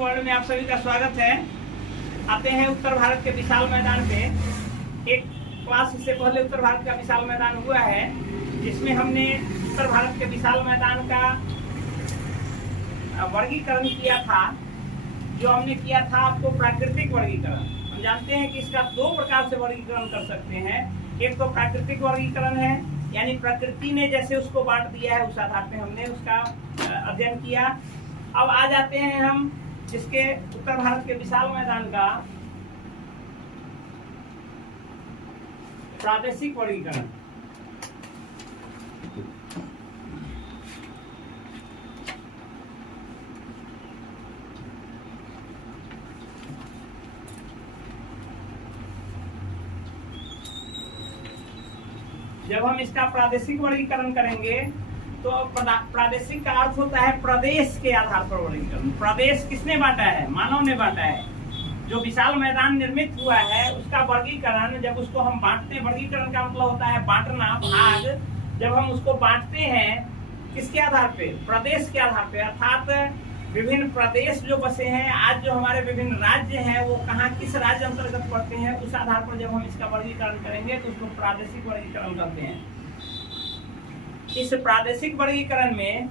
World में आप सभी का स्वागत है। आते हैं उत्तर भारत के विशाल मैदान पे। एक क्लास इससे पहले उत्तर भारत का विशाल मैदान हुआ है, जिसमें हमने उत्तर भारत के विशाल मैदान का वर्गीकरण किया था। जो हमने किया था आपको प्राकृतिक वर्गीकरण। हम जानते हैं कि इसका दो प्रकार से वर्गीकरण कर सकते हैं। एक तो प्राकृतिक वर्गीकरण है, यानी प्रकृति ने जैसे उसको बांट दिया है उस आधार पे हमने उसका अध्ययन किया। अब आ जाते हैं हम जिसके उत्तर भारत के विशाल मैदान का प्रादेशिक वर्गीकरण। जब हम इसका प्रादेशिक वर्गीकरण करेंगे तो प्रादेशिक का अर्थ होता है प्रदेश के आधार पर वर्गीकरण। प्रदेश किसने बांटा है? मानव ने बांटा है। जो विशाल मैदान निर्मित हुआ है उसका वर्गीकरण जब उसको हम बांटते हैं, वर्गीकरण का मतलब होता है बांटना, भाग। जब हम उसको बांटते हैं किसके आधार पे? प्रदेश के आधार पे। अर्थात विभिन्न प्रदेश जो बसे हैं, आज जो हमारे विभिन्न राज्य हैं वो कहाँ किस राज्य अंतर्गत पड़ते हैं, उस आधार पर जब हम इसका वर्गीकरण करेंगे तो उसको प्रादेशिक वर्गीकरण कहते हैं। इस प्रादेशिक वर्गीकरण में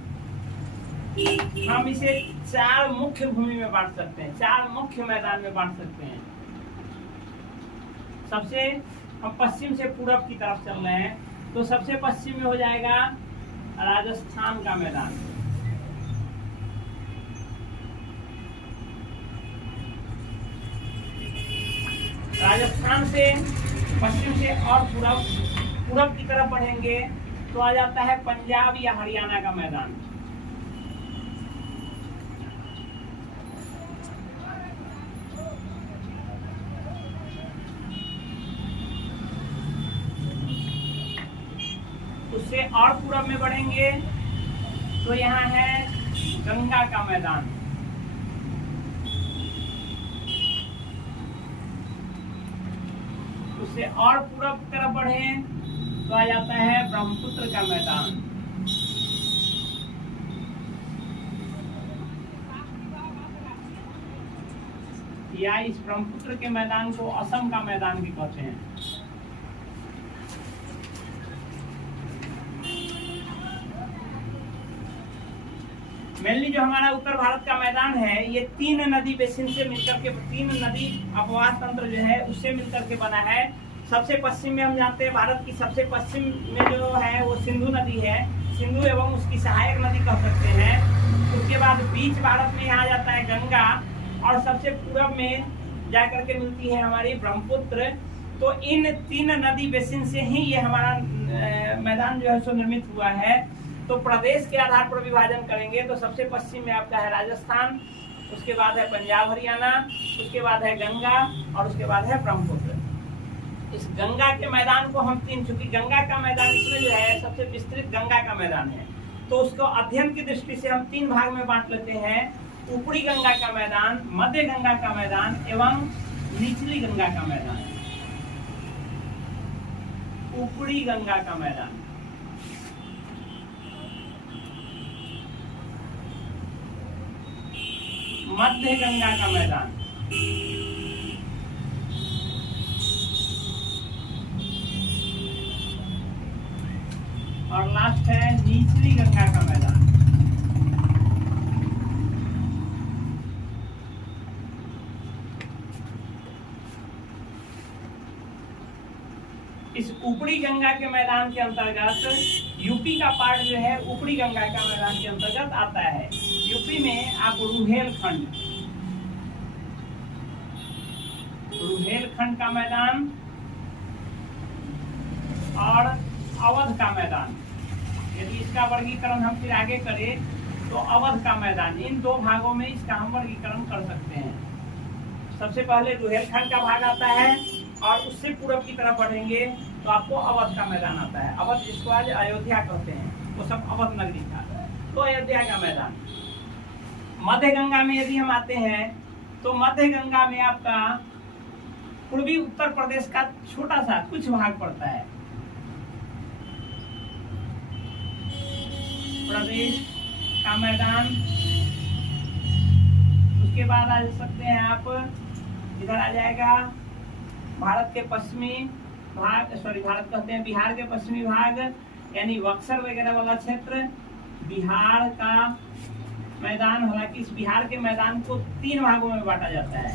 हम इसे 4 मुख्य भूमि में बांट सकते हैं, 4 मुख्य मैदान में बांट सकते हैं। सबसे हम पश्चिम से पूरब की तरफ चल रहे हैं, तो सबसे पश्चिम में हो जाएगा राजस्थान का मैदान। राजस्थान से पश्चिम से और पूरब की तरफ बढ़ेंगे तो आ जाता है पंजाब या हरियाणा का मैदान। उससे और पूरब में बढ़ेंगे तो यहाँ है गंगा का मैदान। उससे और पूरब की तरफ बढ़े तो आ जाता है ब्रह्मपुत्र का मैदान। या इस ब्रह्मपुत्र के मैदान को असम का मैदान भी कहते हैं। मेनली जो हमारा उत्तर भारत का मैदान है ये 3 नदी बेसिन से मिलकर के, 3 नदी अपवाह तंत्र जो है उससे मिलकर के बना है। सबसे पश्चिम में हम जानते हैं भारत की सबसे पश्चिम में जो है वो सिंधु नदी है, सिंधु एवं उसकी सहायक नदी कह सकते हैं। उसके बाद बीच भारत में आ जाता है गंगा, और सबसे पूरब में जाकर के मिलती है हमारी ब्रह्मपुत्र। तो इन 3 नदी बेसिन से ही ये हमारा मैदान जो है सो निर्मित हुआ है। तो प्रदेश के आधार पर विभाजन करेंगे तो सबसे पश्चिम में आपका है राजस्थान, उसके बाद है पंजाब हरियाणा, उसके बाद है गंगा और उसके बाद है ब्रह्मपुत्र। इस गंगा के मैदान को हम 3, चूंकि गंगा का मैदान इसमें जो है सबसे विस्तृत गंगा का मैदान है, तो उसको अध्ययन की दृष्टि से हम 3 भाग में बांट लेते हैं। ऊपरी गंगा का मैदान, मध्य गंगा का मैदान एवं निचली गंगा का मैदान। ऊपरी गंगा का मैदान, मध्य गंगा का मैदान, और लास्ट है निचली गंगा का मैदान। इस ऊपरी गंगा के मैदान के अंतर्गत यूपी का पार्ट जो है ऊपरी गंगा का मैदान के अंतर्गत आता है। यूपी में आप रुहेलखंड का मैदान और अवध का मैदान। यदि इसका वर्गीकरण हम फिर आगे करें तो अवध का मैदान, इन 2 भागों में इसका हम वर्गीकरण कर सकते हैं। सबसे पहले रुहेलखंड का भाग आता है और उससे पूरब की तरफ बढ़ेंगे तो आपको अवध का मैदान आता है। अवध जिसको आज अयोध्या कहते हैं, वो सब अवध नगरी था, तो अयोध्या का मैदान। मध्य गंगा में यदि हम आते हैं तो मध्य गंगा में आपका पूर्वी उत्तर प्रदेश का छोटा सा कुछ भाग पड़ता है। प्रदेश का मैदान, उसके उसके बाद आ सकते हैं आप, इधर आ जाएगा भारत के पश्चिमी भाग, सॉरी भारत कहते हैं बिहार के पश्चिमी भाग, यानी बक्सर वगैरह वाला क्षेत्र बिहार का मैदान। हालांकि इस बिहार के मैदान को 3 भागों में बांटा जाता है।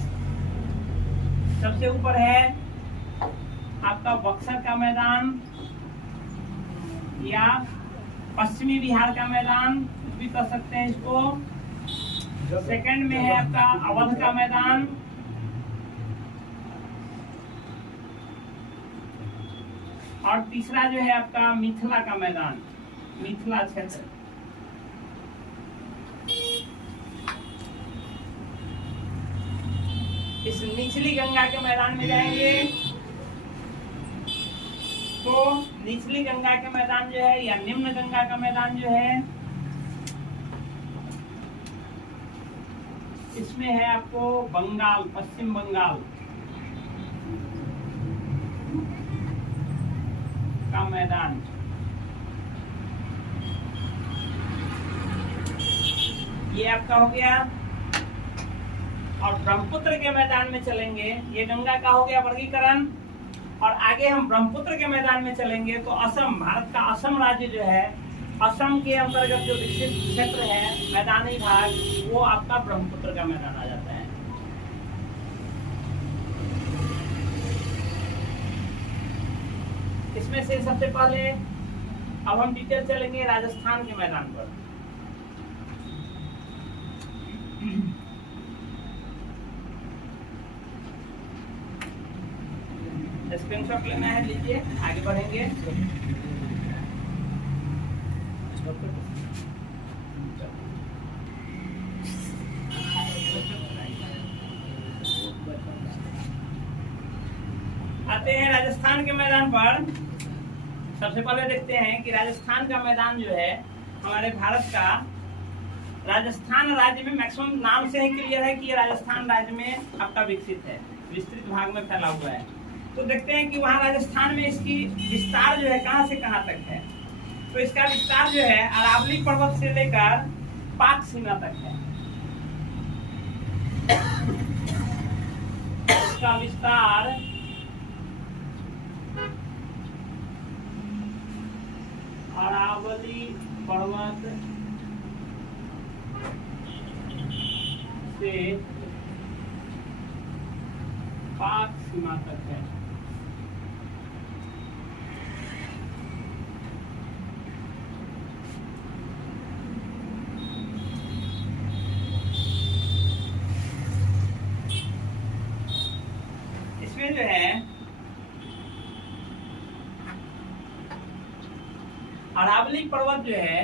सबसे ऊपर है आपका बक्सर का मैदान या पश्चिमी बिहार का मैदान भी कह सकते हैं इसको। सेकंड में है आपका अवध का मैदान, और तीसरा जो है आपका मिथिला का मैदान, मिथिला क्षेत्र। इस निचली गंगा के मैदान में जाएंगे तो निचली गंगा के मैदान जो है या निम्न गंगा का मैदान जो है, इसमें है आपको बंगाल, पश्चिम बंगाल का मैदान। ये आपका हो गया। और ब्रह्मपुत्र के मैदान में चलेंगे, ये गंगा का हो गया वर्गीकरण। और आगे हम ब्रह्मपुत्र के मैदान में चलेंगे तो असम, भारत का असम राज्य जो है, असम के अंतर्गत जो विकसित क्षेत्र है मैदानी भाग, वो आपका ब्रह्मपुत्र का मैदान आ जाता है। इसमें से सबसे पहले अब हम डिटेल चलेंगे राजस्थान के मैदान पर। स्क्रीनशॉट लेना है, लीजिए, आगे बढ़ेंगे। आते हैं राजस्थान के मैदान पर। सबसे पहले देखते हैं कि राजस्थान का मैदान जो है हमारे भारत का, राजस्थान राज्य में मैक्सिमम नाम से ही क्लियर है कि ये राजस्थान राज्य में आपका विकसित है, विस्तृत भाग में फैला हुआ है। तो देखते हैं कि वहाँ राजस्थान में इसकी विस्तार जो है कहाँ से कहाँ तक है। तो इसका विस्तार जो है अरावली पर्वत से लेकर पाक सीमा तक है। इसका विस्तार अरावली पर्वत से पाक सीमा तक है। इसमें जो है अरावली पर्वत जो है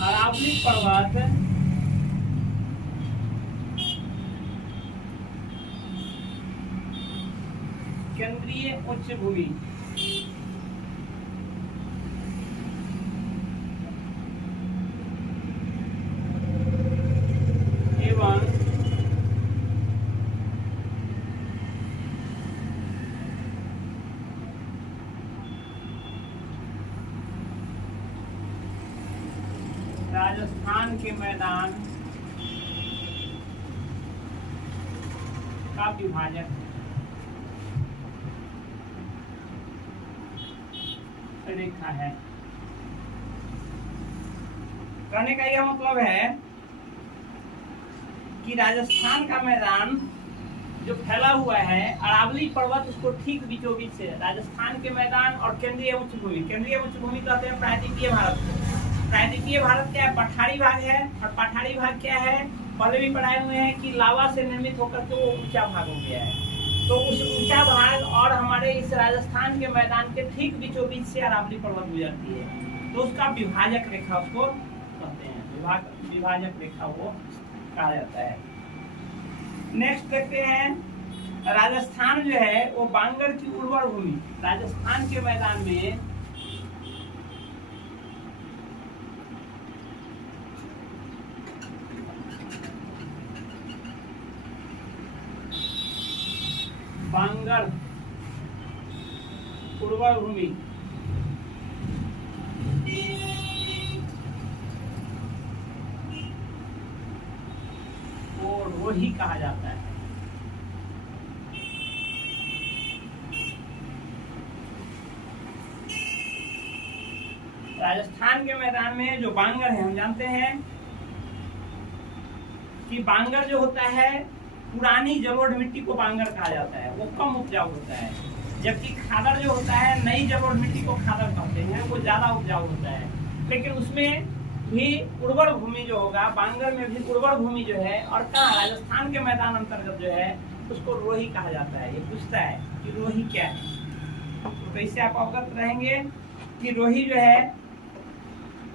अरावली पर्वत केंद्रीय उच्च भूमि एवं राजस्थान के मैदान का विभाजक रेखा है। कहने का यह मतलब है कि राजस्थान का मैदान जो फैला हुआ है, अरावली पर्वत उसको ठीक बीचों बीच से राजस्थान के मैदान और केंद्रीय उच्च भूमि, केंद्रीय उच्च भूमि कहते हैं प्रायद्वीपीय भारत को। प्रायद्वीपीय भारत क्या है? पठारी भाग है। और पठारी भाग क्या है? पहले भी पढ़ाए हुए हैं कि लावा से निर्मित होकर के वो ऊंचा भाग हो गया है। तो उस ऊंचा भाग और हमारे इस राजस्थान के मैदान के ठीक बीचों बीच से अरावली पर्वत गुजरती है, तो उसका विभाजक रेखा उसको कहते हैं, विभाजक रेखा वो कहा जाता है। नेक्स्ट देखते हैं राजस्थान जो है वो बांगर की उर्वर भूमि, राजस्थान के मैदान में बांगर उर्वर भूमि रोही कहा जाता है। राजस्थान के मैदान में जो बांगर है, हम जानते हैं कि बांगर जो होता है, पुरानी जलोढ़ मिट्टी को बांगर कहा जाता है, वो कम उपजाऊ होता है। जबकि खादर जो होता है, नई जलोढ़ मिट्टी को खादर कहते हैं, वो ज्यादा उपजाऊ होता है। लेकिन उसमें भी उर्वर भूमि जो होगा, बांगर में भी उर्वर भूमि जो है, और कहाँ राजस्थान के मैदान अंतर्गत जो है उसको रोही कहा जाता है। ये पूछता है कि रोही क्या है, तो इससे आप अवगत रहेंगे कि रोही जो है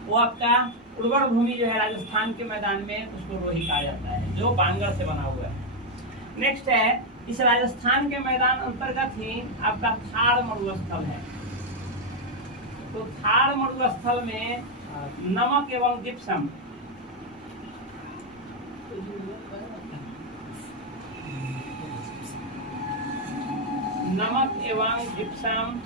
वो आपका उर्वर भूमि जो है राजस्थान के मैदान में, उसको रोही कहा जाता है, जो बांगर से बना हुआ है। नेक्स्ट है, इस राजस्थान के मैदान अंतर्गत ही आपका थार मरुस्थल है। तो थार मरुस्थल में नमक एवं जिप्सम, नमक एवं जिप्सम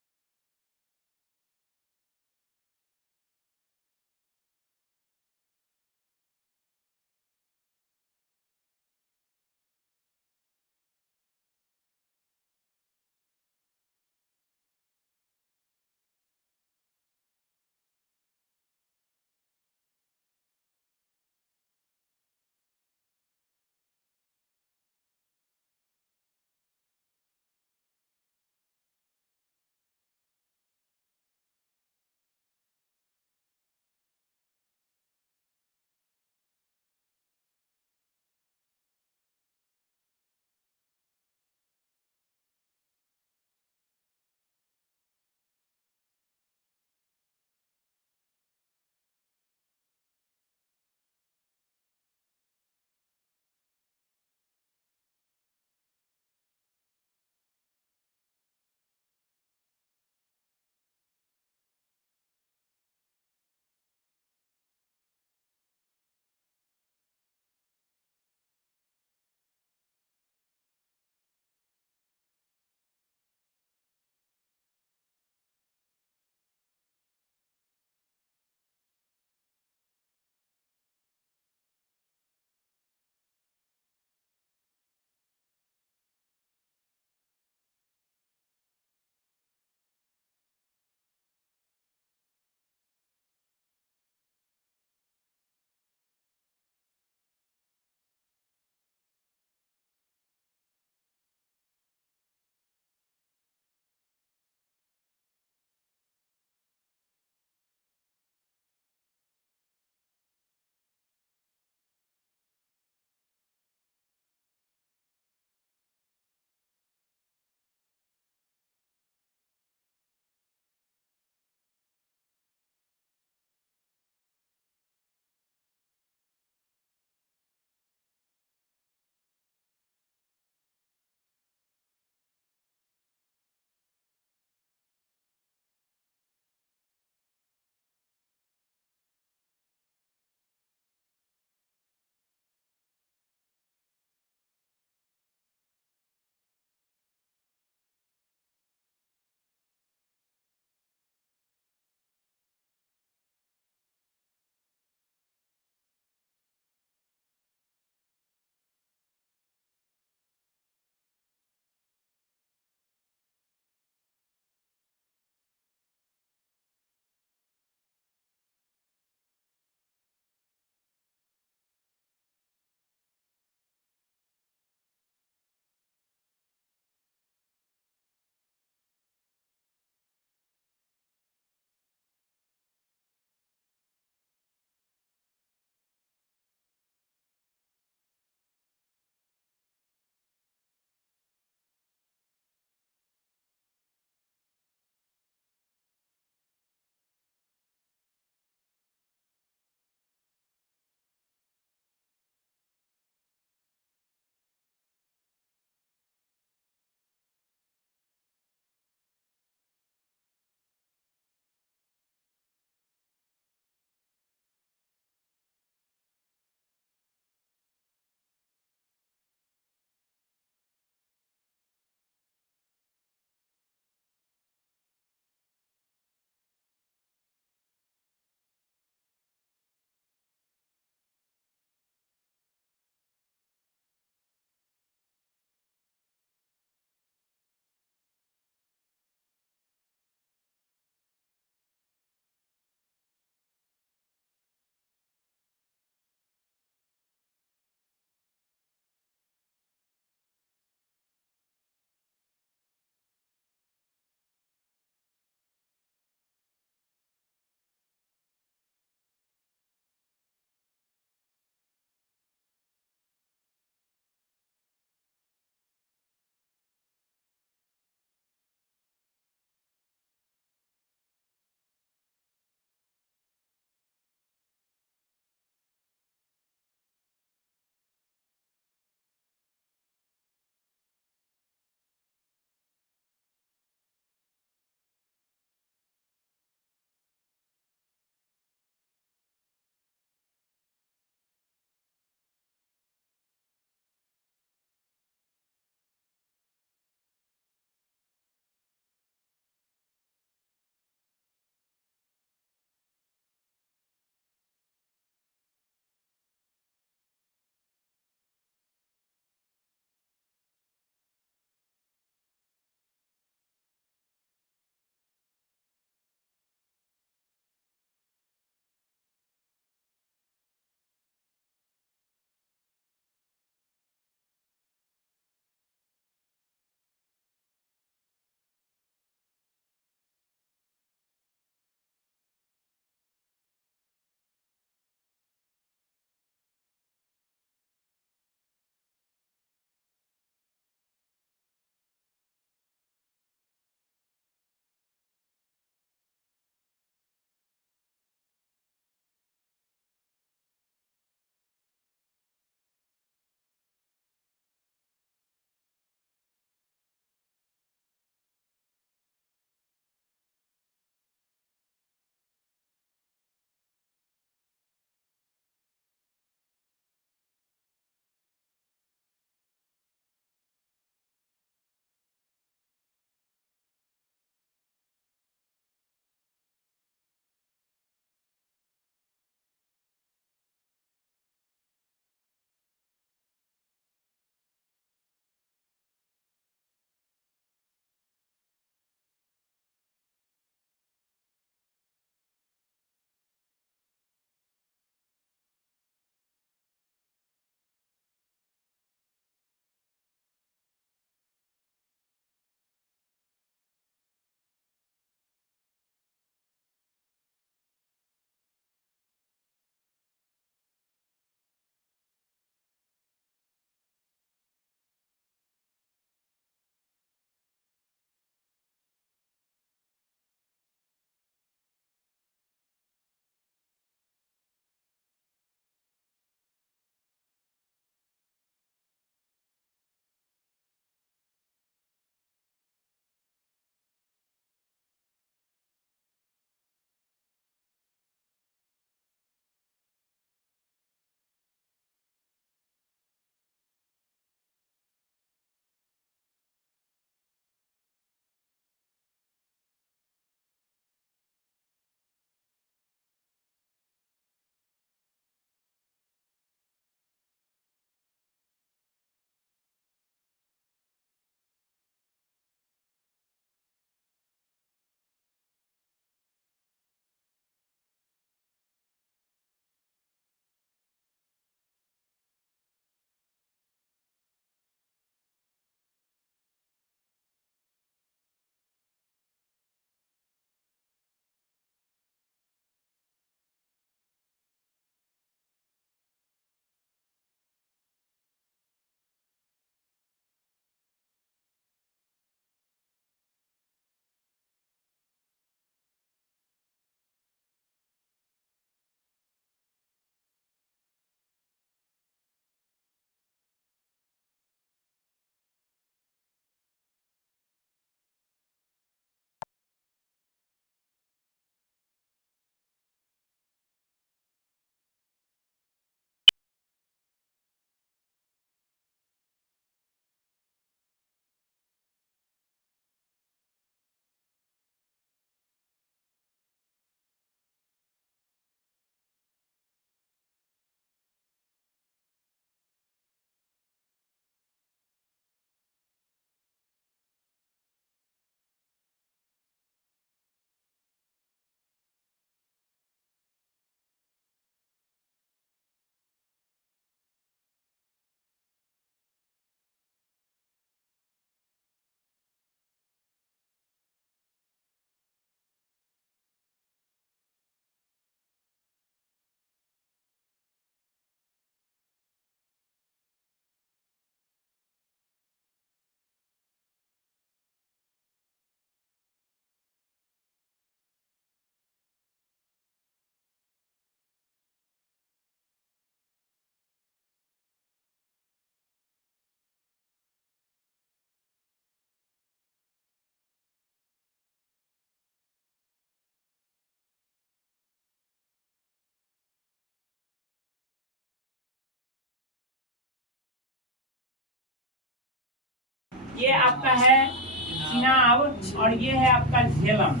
ये आपका है चिनाब और ये है आपका झेलम।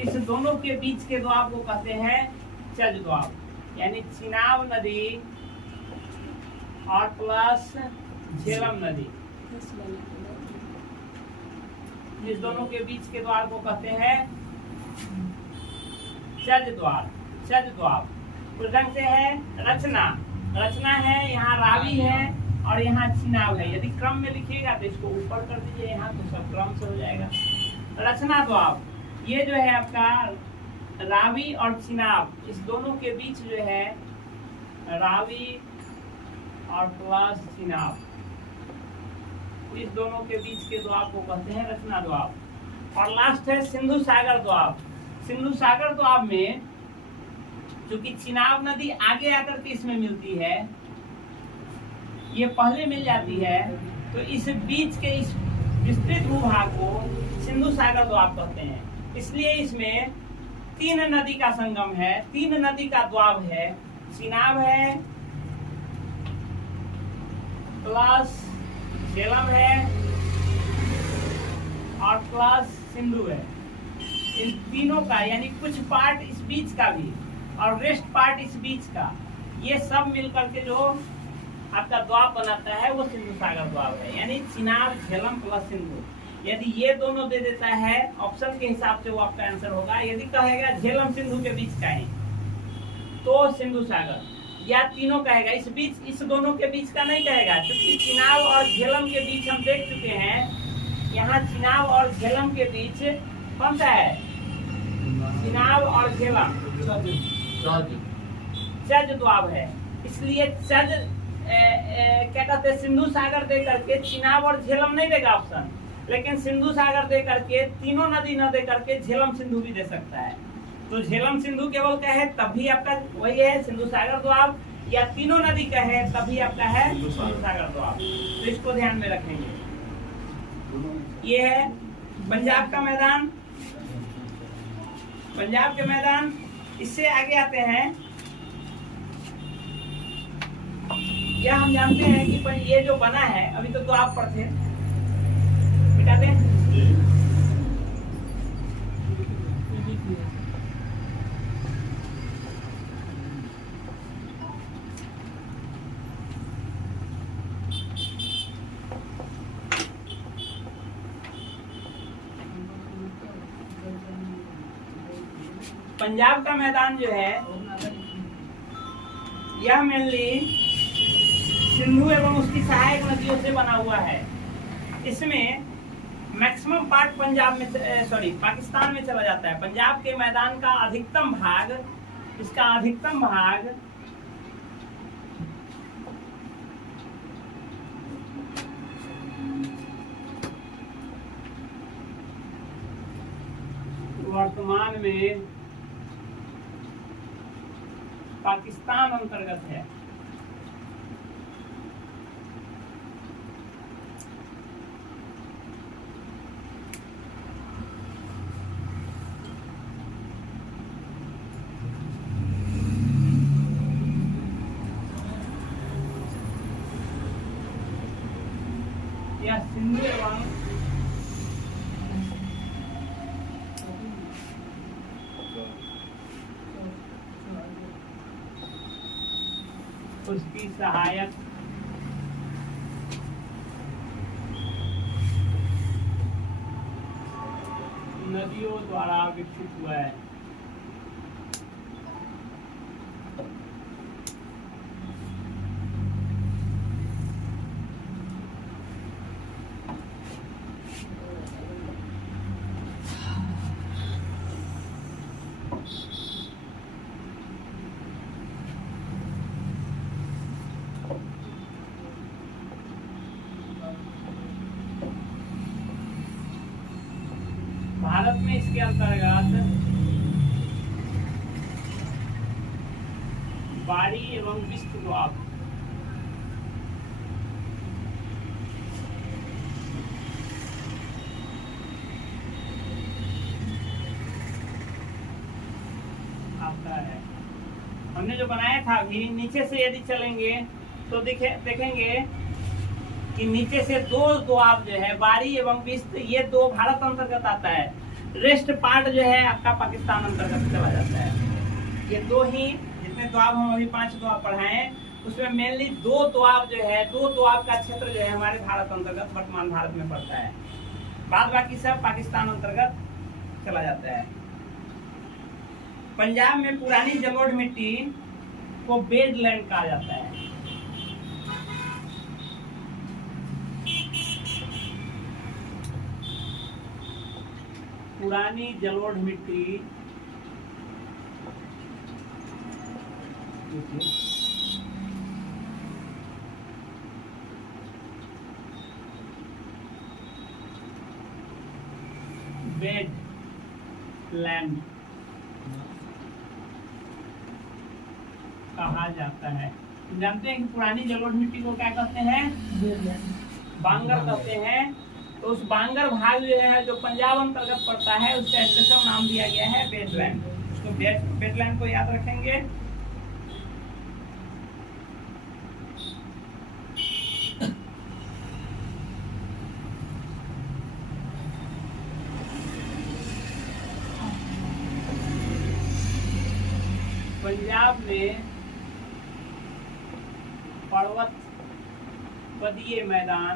इस दोनों के बीच के द्वाब को कहते हैं चज द्वाब, यानी चिनाब नदी और प्लस झेलम नदी, इस दोनों के बीच के द्वार को कहते हैं चज द्वार, चज द्वाब। उस ढंग से है रचना, रचना है, यहाँ रावी है और यहाँ चिनाब है। यदि क्रम में लिखिएगा तो इसको ऊपर कर दीजिए यहाँ, तो सब क्रम से हो जाएगा। रचना द्वाब, ये जो है आपका रावी और चिनाब, इस दोनों के बीच जो है रावी और प्लस चिनाब, इस दोनों के बीच के द्वाब को कहते हैं रचना द्वाब। और लास्ट है सिंधु सागर द्वाब। सिंधु सागर द्वाब में चूंकि चिनाब नदी आगे आकर के इसमें मिलती है, ये पहले मिल जाती है, तो इस बीच के इस विस्तृत भूभाग को सिंधु सागर द्वाब कहते हैं। इसलिए इसमें 3 नदी का संगम है, 3 नदी का द्वाब है, चिनाब है प्लस झेलम है और प्लस सिंधु है। इन तीनों का यानी कुछ पार्ट इस बीच का भी और रेस्ट पार्ट इस बीच का, ये सब मिलकर के जो आपका द्वाब बनाता है वो सिंधु सागर द्वाब है, यानी चिनाब झेलम प्लस सिंधु। यदि ये दोनों दे देता है ऑप्शन के हिसाब से वो आपका आंसर होगा। यदि कहेगा झेलम सिंधु के बीच का है तो सिंधु सागर, या तीनों कहेगा इस बीच, इस दोनों के बीच का नहीं कहेगा, क्योंकि चिनाब और झेलम के बीच हम देख चुके हैं। यहाँ चिनाब और झेलम के बीच कौन सा है? चिनाब और झेलम चज द्वाब है। इसलिए चज क्या कहते हैं, सिंधु सागर दे करके चिनाब और झेलम नहीं देगा ऑप्शन, लेकिन सिंधु सागर दे करके तीनों नदी न दे करके झेलम सिंधु भी दे सकता है। तो झेलम सिंधु केवल का है तब भी आपका वही है सिंधु सागर द्वाब, या तीनों नदी का है तब भी आपका है सिंधु सागर द्वाब। तो इसको ध्यान में रखेंगे। ये है पंजाब का मैदान, पंजाब के मैदान। इससे आगे आते हैं, यह हम जानते हैं कि ये जो बना है, अभी तो द्वाब पर थे, मिटा दें। पंजाब का मैदान जो है यह मेनली सिंधु एवं उसकी सहायक नदियों से बना हुआ है। इसमें मैक्सिमम पार्ट पंजाब में पाकिस्तान में चला जाता है। पंजाब के मैदान का अधिकतम भाग, इसका अधिकतम भाग वर्तमान में पाकिस्तान अंतर्गत है। यह सिंधु एवं उसकी सहायक नदियों द्वारा विकसित हुआ है। भारत में इसके अंतर्गत बाड़ी एवं विश्व द्वाब आता है। हमने जो बनाया था अभी, नीचे से यदि चलेंगे तो देखेंगे कि नीचे से दो दोआब जो है बारी एवं बिस्त, ये दो भारत अंतर्गत आता है, रेस्ट पार्ट जो है आपका पाकिस्तान अंतर्गत चला जाता है। ये दो ही जितने दोआब हम अभी 5 दोआब पढ़ाए उसमें मेनली 2 दोआब जो है, 2 दोआब का क्षेत्र जो है हमारे भारत अंतर्गत वर्तमान भारत में पड़ता है, बाद बाकी सब पाकिस्तान अंतर्गत चला जाता है। पंजाब में पुरानी जलोढ़ मिट्टी को बेडलैंड कहा जाता है। पुरानी जलोढ़ मिट्टी बेडलैंड कहा जाता है। जानते हैं कि पुरानी जलोढ़ मिट्टी को क्या कहते हैं? बांगर कहते हैं। तो उस बांगर भाग जो है जो पंजाब अंतर्गत पड़ता है उसका स्पेशल नाम दिया गया है बेडलैंड। उसको बेडलैंड को याद रखेंगे। पंजाब में पर्वत पदीय मैदान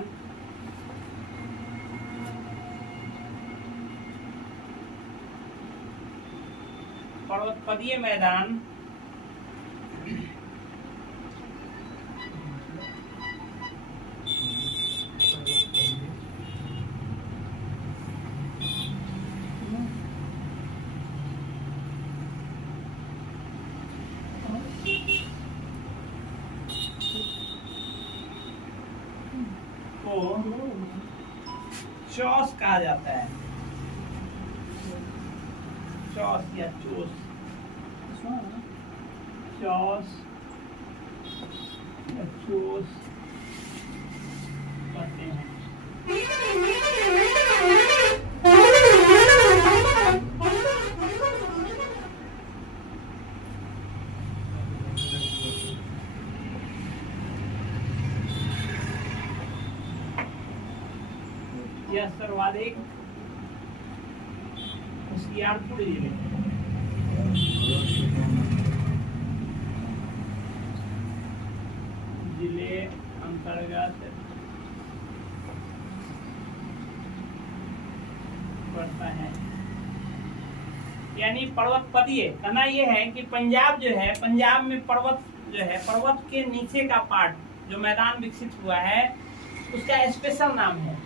चौस कहा जाता है। चौस या चोस, चौस या चोस कहते हैं। यह सर्वाधिक होशियारपुर जिले अंतर्गत पड़ता है। यानी पर्वत पदीय कहना यह है कि पंजाब जो है, पंजाब में पर्वत जो है, पर्वत के नीचे का पार्ट जो मैदान विकसित हुआ है उसका स्पेशल नाम है,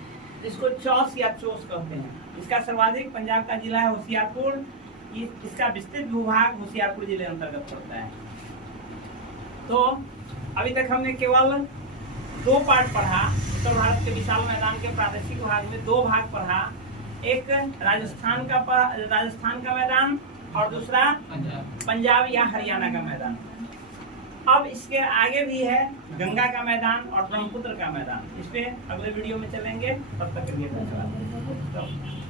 जिसको चौस या चोस कहते हैं। इसका सर्वाधिक पंजाब का जिला है होशियारपुर। इसका विस्तृत भूभाग होशियारपुर जिले अंतर्गत पड़ता है। तो अभी तक हमने केवल 2 पार्ट पढ़ा। उत्तर भारत के विशाल मैदान के प्रादेशिक भाग में 2 भाग पढ़ा, एक राजस्थान का मैदान और दूसरा पंजाब या हरियाणा का मैदान। अब इसके आगे भी है गंगा का मैदान और ब्रह्मपुत्र का मैदान। इस पे अगले वीडियो में चलेंगे। तब तक के लिए धन्यवाद।